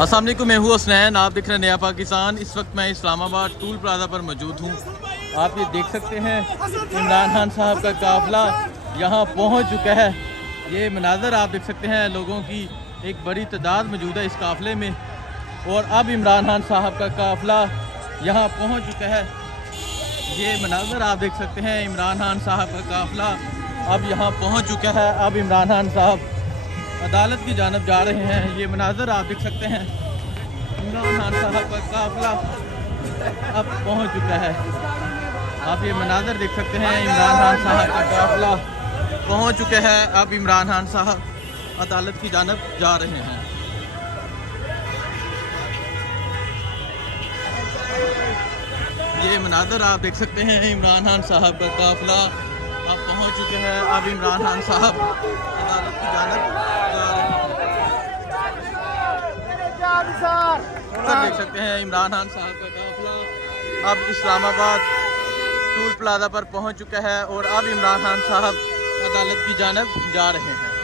अस्सलाम वालेकुम, मैं हूँ हुसनैन। आप देख रहे हैं नया पाकिस्तान। इस वक्त मैं इस्लामाबाद टूल प्लाजा पर मौजूद हूँ। आप ये देख सकते हैं इमरान खान साहब का काफ़िला यहाँ पहुँच चुका है। ये मनाज़र आप देख सकते हैं, लोगों की एक बड़ी तादाद मौजूद है इस काफ़िले में। और अब इमरान खान साहब का काफ़िला यहाँ पहुँच चुका है। ये मनाज़र आप देख सकते हैं, इमरान खान साहब का काफ़िला अब यहाँ पहुँच चुका है। अब इमरान खान साहब अदालत की जानब जा रहे हैं। ये मनाज़र आप देख सकते हैं, इमरान खान साहब का काफ़िला अब पहुँच चुका है। आप ये मनाज़र देख सकते हैं, इमरान खान साहब का काफ़िला पहुँच चुका है। अब इमरान खान साहब अदालत की जानब जा रहे हैं। ये मनाज़र आप देख सकते हैं, इमरान खान साहब का काफ़िला अब पहुँच चुके हैं। अब इमरान खान साहब अदालत की जानब जा रहे हैं। देख सकते हैं, इमरान खान साहब का काफ़िला अब इस्लामाबाद टूल प्लाजा पर पहुँच चुका है और अब इमरान खान साहब अदालत की जानब जा रहे हैं।